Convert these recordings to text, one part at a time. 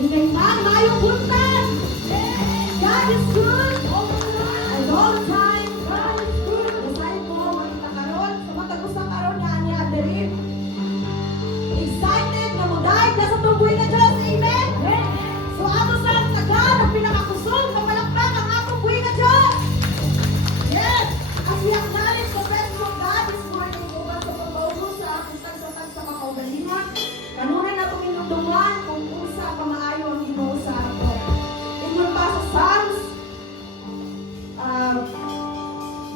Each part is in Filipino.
Hindi man, mayong buntan! God is good! And all the time, God is good! Basahin mo, makita karon, sa matagos na karon na niya, Aderin. Excited na mo dahil na sa tubuhin na Diyos, amen? So ato sa tagal, ang pinakakusog, na malakpak ang atong buhay na Diyos! Yes! As we acknowledge the presence of God this morning, uban sa pagbaubos sa ating tagsatag sa makaugalingon, kanunan na itong inunduman kung usa kamaayo ang Ginoo sa ato. Ingon pa sa Psalms,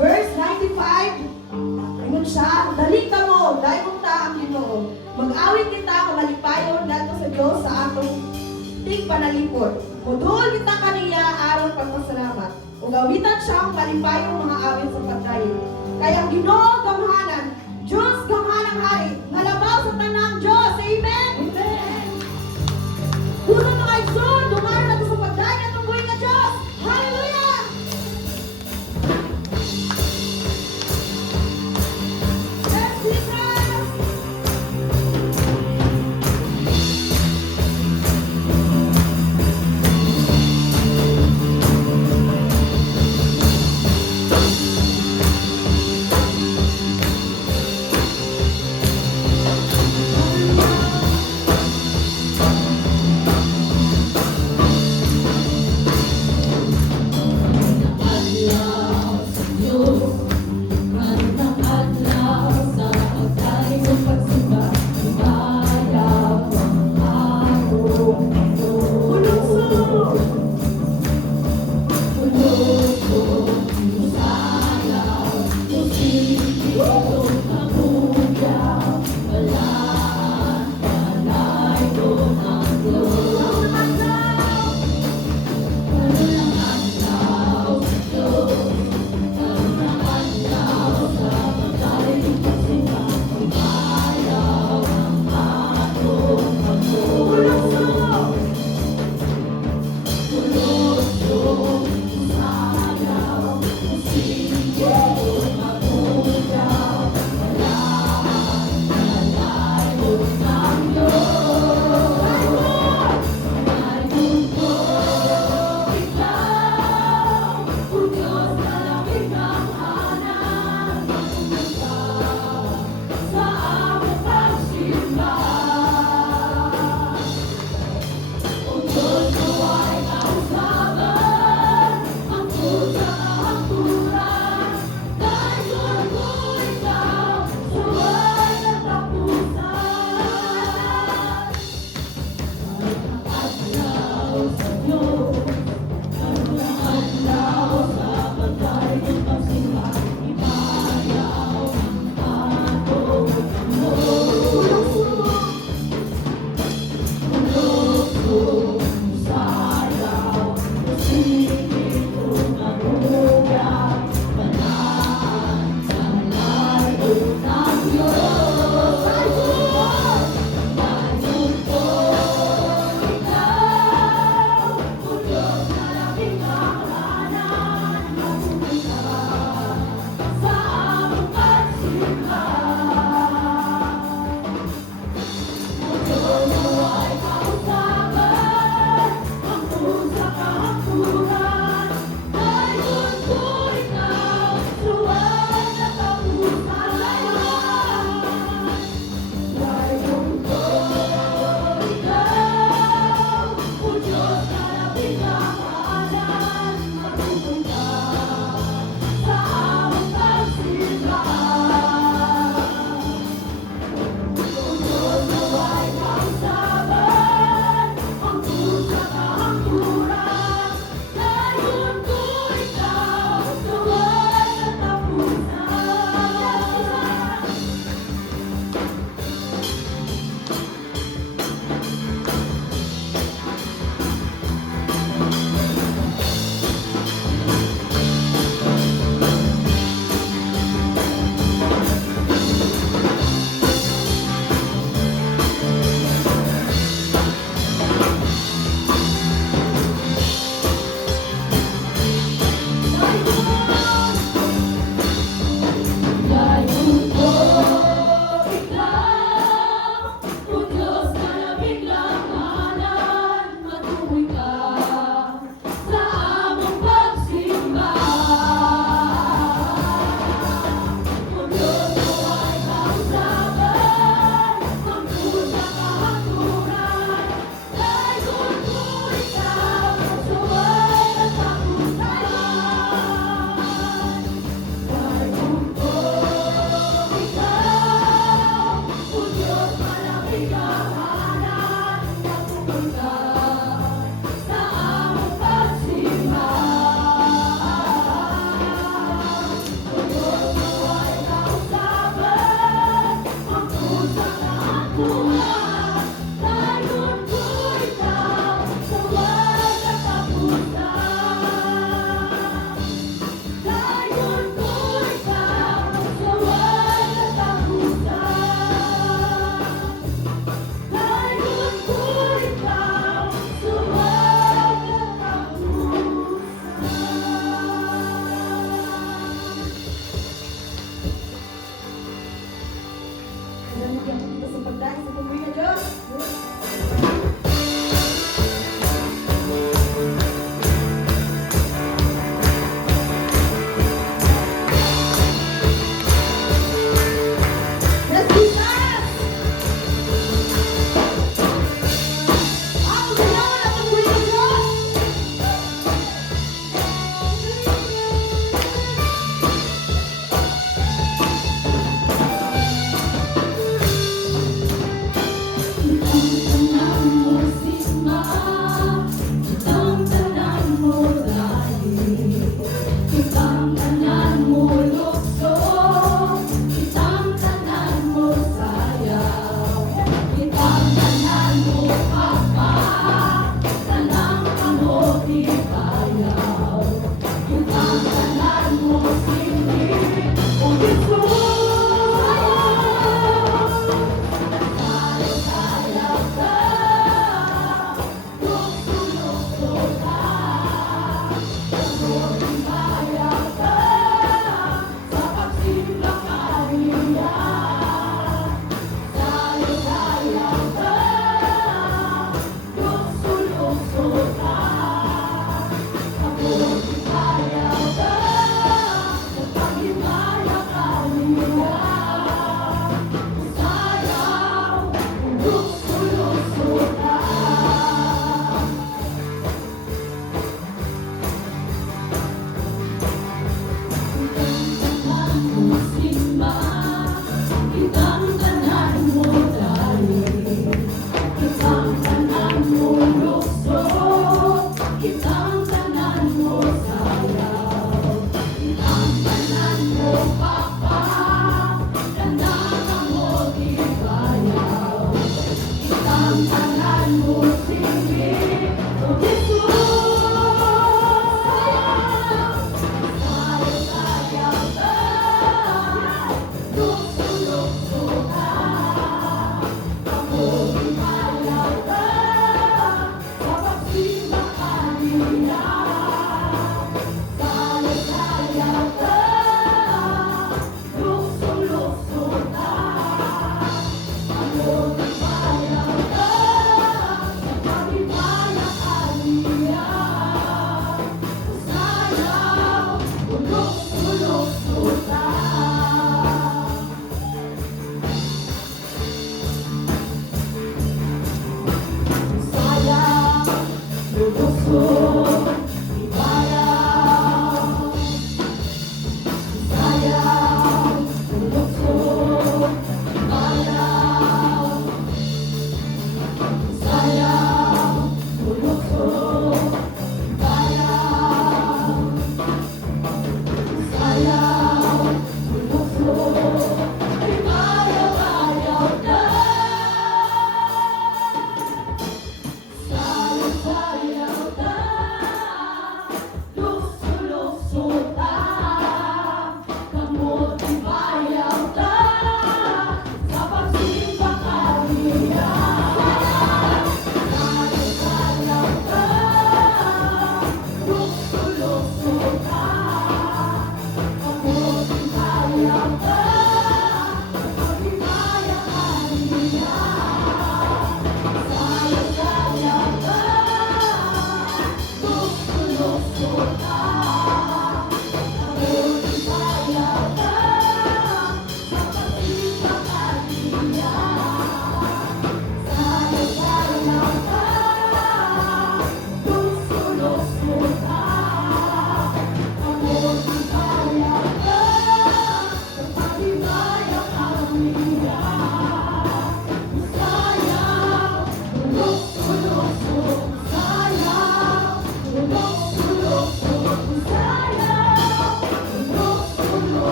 verse 95, ingon siya, dali ka mo, dahil kong ang Ginoo. Mag-awit kita, malipayon nato sa Diyos sa atong ting panalipod. Mudul kita kaniya aron pagpasalamat. Ug awitan siya ang malipayong mga awit sa pagdayon. Kaya ang Ginoo gamhanan, Diyos gamhanang hari, ngalabaw sa tanang Diyos. Amen? Amen. Puno mga igsoon, dumaron nato sa pagdayon atong buhay na Diyos. Hallelujah! Yes, Jesus!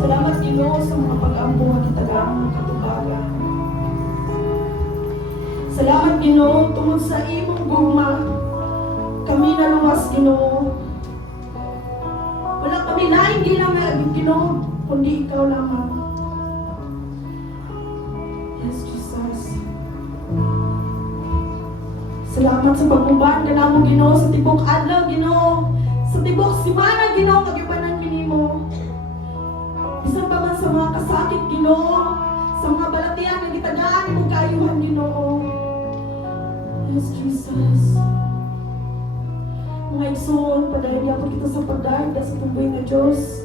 Salamat Ginoo sa mga pag-ampo nga kitagang katubagan. Salamat Ginoo tungod sa imong gugma. Kami naluwas Ginoo. Wala kami lain ginamit Ginoo kundi ikaw lamang. Yes, Jesus. Salamat sa pagbuban ka namo Ginoo sa tibok adlaw Ginoo. Sa tibok simana Ginoo kagibanan kinimo. Bisan pa man sa mga kasakit Ginoo, sa mga balatian nga gitagaan mo kaayuhan Ginoo. Yes, Jesus. Mga igsoon, padayon yapon kita sa pagdaig sa tumboy nga Diyos.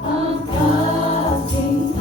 Ang kasing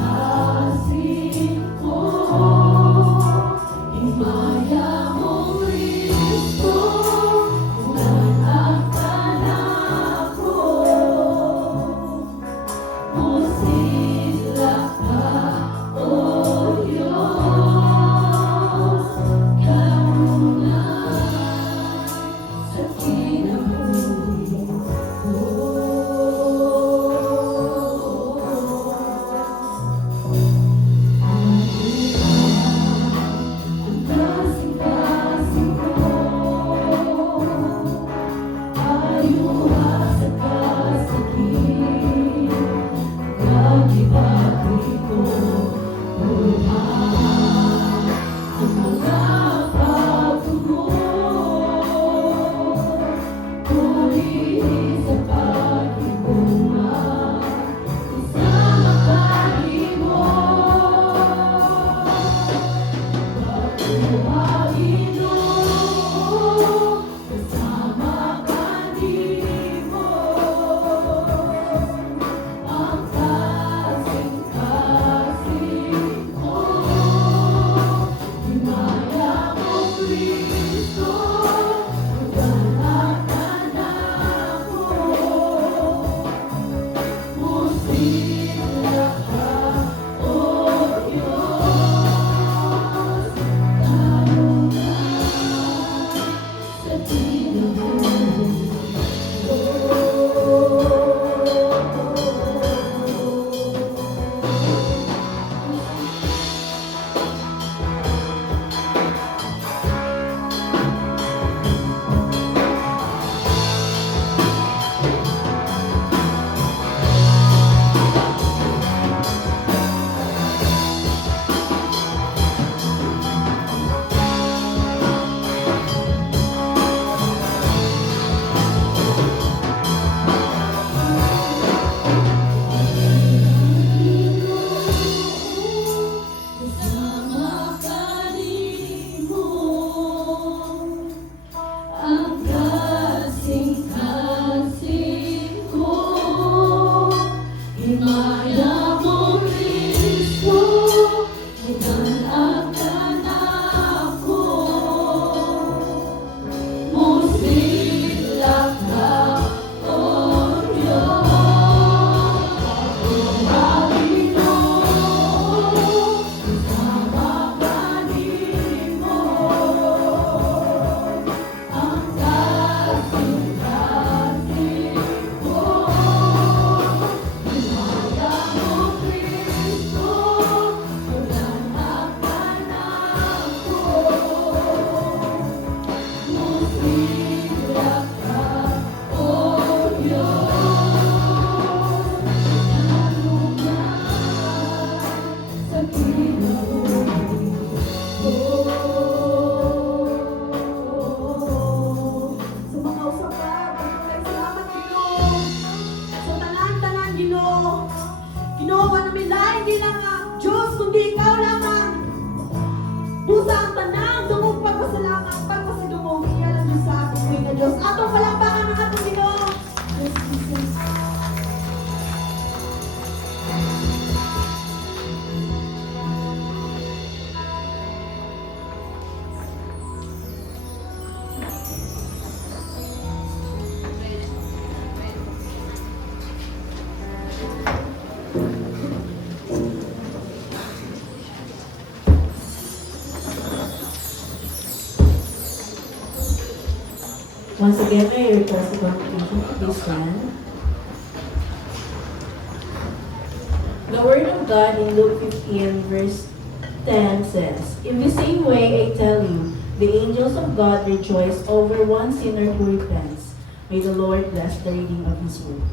Ginoo, namin lain din ang Diyos, kundi ikaw lamang. Busa ang tanang, dumong pagpasalamat, pagpasidumong, iyan ang Diyos sa ating tuwing na Diyos. Atong palakpakan ng atong Ginoo. Yes, Jesus. Once again, I request the congregation to please stand. The word of God in Luke 15 verse 10 says, "In the same way I tell you, the angels of God rejoice over one sinner who repents." May the Lord bless the reading of His word.